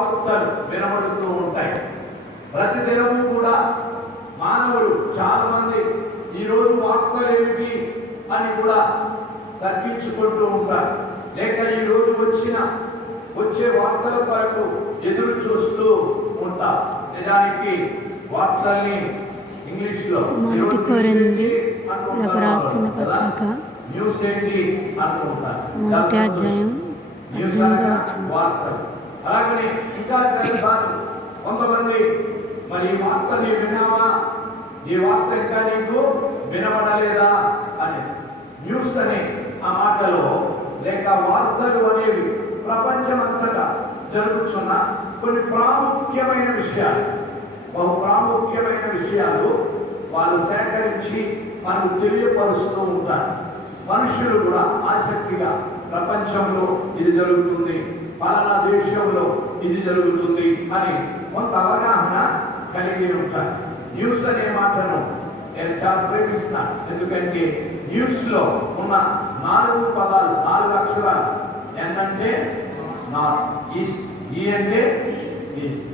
వార్తలు వినబడుతూ ఉంటాయి. ప్రతిదినము కూడా మానవులు చాలా మంది ఈరోజు వార్తలు ఏమిటి అని కూడా తర్కించుకుంటూ ఉంటారు. లేక ఈరోజు వచ్చే వార్తల కొరకు ఎదురు చూస్తూ ఉంటారు. నిజానికి వార్తల్ని ఇంగ్లీష్లో మొదటి కొరింథీ రాసిన పత్రిక న్యూస్ ఏంటి అనుకుంటారు. మొదటి అధ్యాయం 18వ వచనం. వార్తలు అలాగనే ఇంకా చాలాసార్లు కొంతమంది మరి ఈ వార్త నీవు విన్నావా, ఈ వార్త ఇంకా నీకు వినబడలేదా అని న్యూస్ అనే ఆ మాటలో లేక వార్తలు అనేవి ప్రపంచమంతటా జరుగుతున్న కొన్ని ప్రాముఖ్యమైన విషయాలు, బహు ప్రాముఖ్యమైన విషయాలు వాళ్ళు సేకరించి మనకు తెలియపరుస్తూ ఉంటారు. మనుషులు కూడా ఆసక్తిగా ప్రపంచంలో ఇది జరుగుతుంది, పలానా దేశంలో ఇది జరుగుతుంది అని కొంత అవగాహన కలిగి ఉంటారు. న్యూస్ అనే మాటను నేను చాలా ప్రేమిస్తాను. ఎందుకంటే న్యూస్లో ఉన్న 4 పదాలు, 4 అక్షరాలు ఏంటంటే నార్త్, ఈస్ట్, ఈ అంటే ఈస్ట్,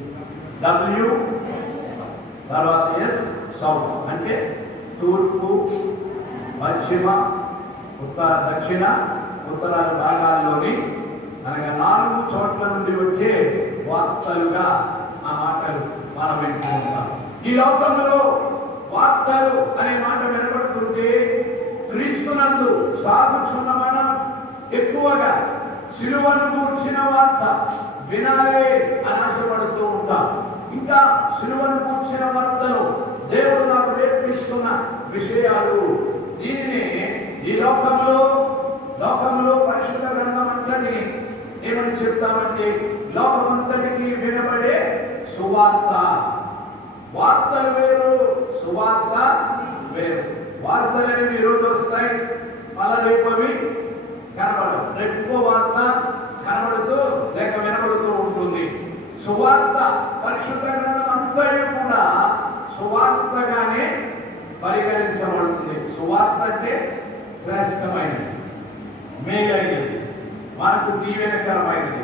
డబ్ల్యూ తర్వాత ఎస్ సౌత్ అంటే తూర్పు, పశ్చిమ, దక్షిణ, ఉత్తరాల భాగాల్లోని అనగా 4 చోట్ల నుండి వచ్చే వార్తలుగా ఆ మాటలు మనం వింటూ ఉంటాం. ఈ లోకంలో వార్తలు అనే మాట వినబడుతుంటే క్రీస్తునందు సాగుచున్న మనం ఎక్కువగా సిలువను గూర్చిన వార్త వినాలే అని ఆశపడుతూ ఉంటాం. ఇంకా సిలువను గూర్చిన వార్తను దేవుడు నాకు నేర్పిస్తున్న విషయాలు, దీనిని ఈ లోకంలో పరిశుద్ధ గ్రంథం అంతటిని ఏమని చెప్తామంటే లోకమంతటికి వినబడే సువార్త. వార్తలు వేరు, సువార్త వేరు. వార్తలు అనేవి ఈరోజు వస్తాయి, మళ్ళా రేపు అవి కనబడవు. రేపు వార్త కనబడుతూ లేక వినబడుతూ ఉంటుంది. సువార్త పరిశుద్ధ గ్రంథం అంతా కూడా సువార్తగానే పరిగణించబడుతుంది. సువార్త అంటే శ్రేష్టమైనది, మేలైనది, మనకు దీవెనకరమైనది,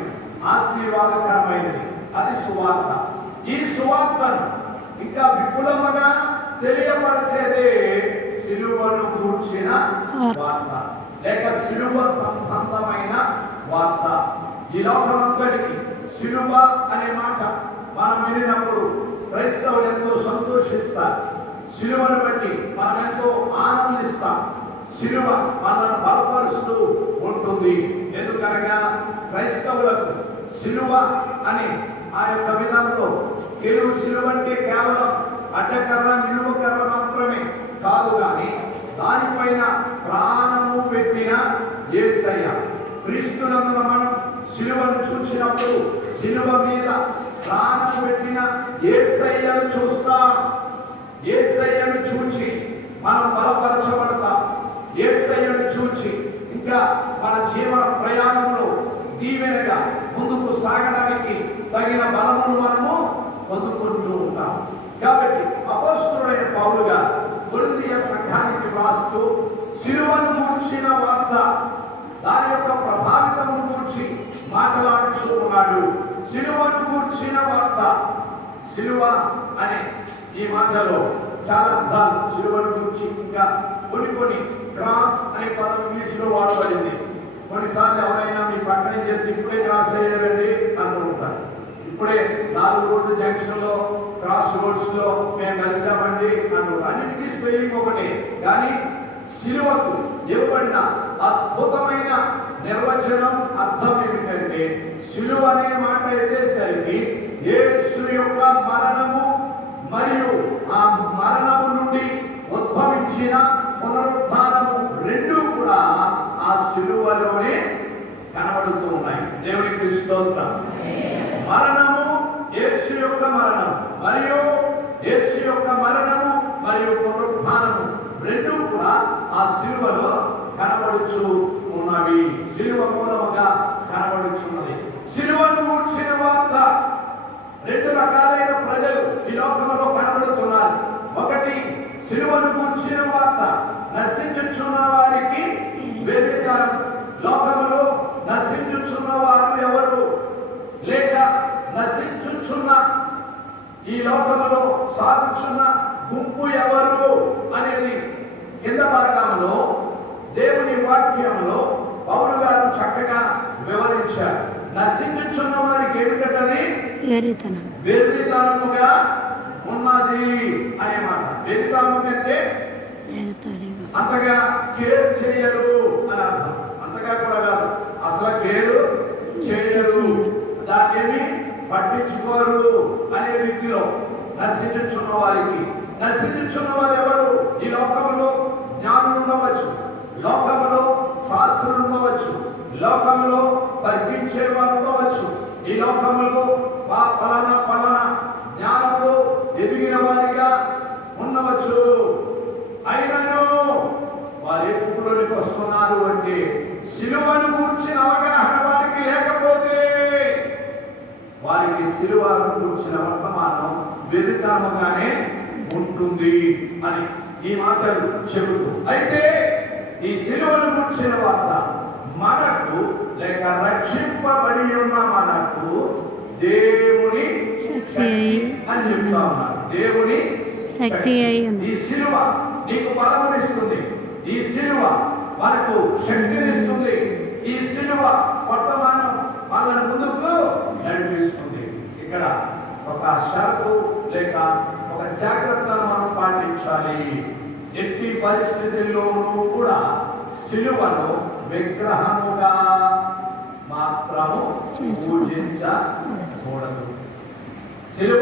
ఆశీర్వాదకరమైనది, అది సువార్త. ఈ సువార్తను ఇంకా విపులముగా తెలియపరిచేదే సిలువను గూర్చిన వార్త లేక సిలువ సంబంధమైన వార్త. ఈ లోకమంతటికి సిలువ అనే మాట మనం వినినప్పుడు క్రైస్తవులు ఎంతో సంతోషిస్తారు. సిలువను బట్టి మనం ఎంతో ఆనందిస్తాం. సిలువ మనల్ని బలపరుస్తూ ఉంటుంది. ఎందుకనగా క్రైస్తవులకు సిలువ అనే ఆ యొక్క విధానంలో తెలుగు సిలువ అంటే కేవలం అడ్డకర్ర, నిలువ కర్ర మాత్రమే కాదు, కానీ దానిపైన ప్రాణము పెట్టిన యేసయ్య. క్రీస్తునందున మనం సిలువను చూసినప్పుడు సిలువ మీద ప్రాణము పెట్టిన యేసయ్యను చూస్తాం. యేసయ్యను చూచి మనం బలపరచబడతాం. యేసయ్యను చూచి ఇంకా మన జీవన ప్రయాణంలో దీవెనగా ముందుకు సాగడానికి తగిన బలమును మనము పొందుకుంటూ ఉంటాం. కాబట్టి అపోస్తలుడైన పౌలు గారు కొరింథీ సంఘానికి రాస్తూ సిలువను గూర్చిన వార్త, దాని యొక్క ప్రభావితం గురించి మాట్లాడుతూ ఉన్నాడు. సిలువను గూర్చిన వార్త. సిలువ అనే ఈ మాటలో చాలా అర్థాలు సిలువను గురించి ఇంకా కొన్ని క్రాస్ అనే పదం ఇంగ్లీష్లో వాడబడింది. కొన్నిసార్లు ఎవరైనా మీ పక్కన చెప్తే ఇప్పుడే క్రాస్ అయ్యారండి అనుకుంటారు. ఇప్పుడే 4 రోడ్డు జంక్షన్ లో క్రాస్ రోడ్స్ లో మేము కలిసామండి అనుకుంటారు. అన్నిటికీ స్పెల్లింగ్ ఒకటే, కానీ సిలువకు ఇవ్వబడిన అద్భుతమైన నిర్వచనం, అర్థం ఏమిటంటే సిలువ అనే మాట ఎత్తేసరికి యేసు యొక్క మరణము మరియు ఆ మరణము నుండి ఉద్భవించిన పునరుద్ధానము రెండూ కూడా ఆ సిలువలోనే కనబడుతూ ఉన్నాయి. దేవునికి స్తోత్రం. మరణము, యేసు యొక్క మరణం మరియు యేసు యొక్క మరణము మరియు పునరుద్ధానము రెండూ కూడా ఆ సిలువలో కనబడుచు ఉన్నవి. సిలువ మూలముగా కనబడుచున్నది. సిలువను గూర్చిన వార్త 2 రకాలైన ప్రజలు ఈ లోకంలో కనబడుతున్నారు. ఒకటి సిలువను గూర్చిన వార్త, నశించుచున్న వారికి వెలితరం. లోకములో నశించుచున్న వారు ఎవరు? లేక నశించుచున్న ఈ లోకములో సాగుచున్న గుంపు ఎవరు అనేది కింద భాగంలో దేవుని వాక్యంలో పౌలు గారు చక్కగా వివరించారు. నశించుచున్న వారికి ఏమిటది? వెర్రితనముగా ఉన్నది అనే మాట. వెర్రితనము అంటే అంతగా కేర్ చేయరు అని అర్థం. అంతగా కూడా కాదు, అసలు కేరు చేయరు, దాన్ని పట్టించుకోరు అనే రీతిలో నశించుచున్న వారికి. నశించుచున్న వారు ఎవరు? ఈ లోకంలో జ్ఞానులు ఉండవచ్చు, లోకంలో శాస్త్రులు ఉండవచ్చు, లోకంలో తర్కించే వారు ఉండవచ్చు, ఈ లోకంలో పలానా జ్ఞానంలో ఎదిగిన వారిగా ఉండవచ్చు. అయినను వారు ఎప్పుడులోనికి వస్తున్నారు అంటే సిలువను కూర్చిన అవగాహన వారికి లేకపోతే వారికి సిలువను కూర్చిన వర్తమానం వెరితనముగానే ఉంటుంది అని ఈ మాటలు చెబుతూ, అయితే ఈ సిలువను కూర్చిన వార్త మనకు లేక రక్షింపబడి ఉన్న మనకు దేవుని శక్తి అని చెప్తా ఉన్నారు. దేవుని శక్తి ఈ సిలువ నీకు బలమునిస్తుంది, ఈ సిలువ మనకు శక్తినిస్తుంది, ఈ సిలువ వర్తమానం మనల్ని ముందుకు నడిపిస్తుంది. ఇక్కడ ఒక షరతు లేక ఒక జాగ్రత్తను మనం పాటించాలి. ఎట్టి పరిస్థితుల్లోనూ కూడా సిలువను విగ్రహముగా మాత్రము పూజించకూడదు. సిలువ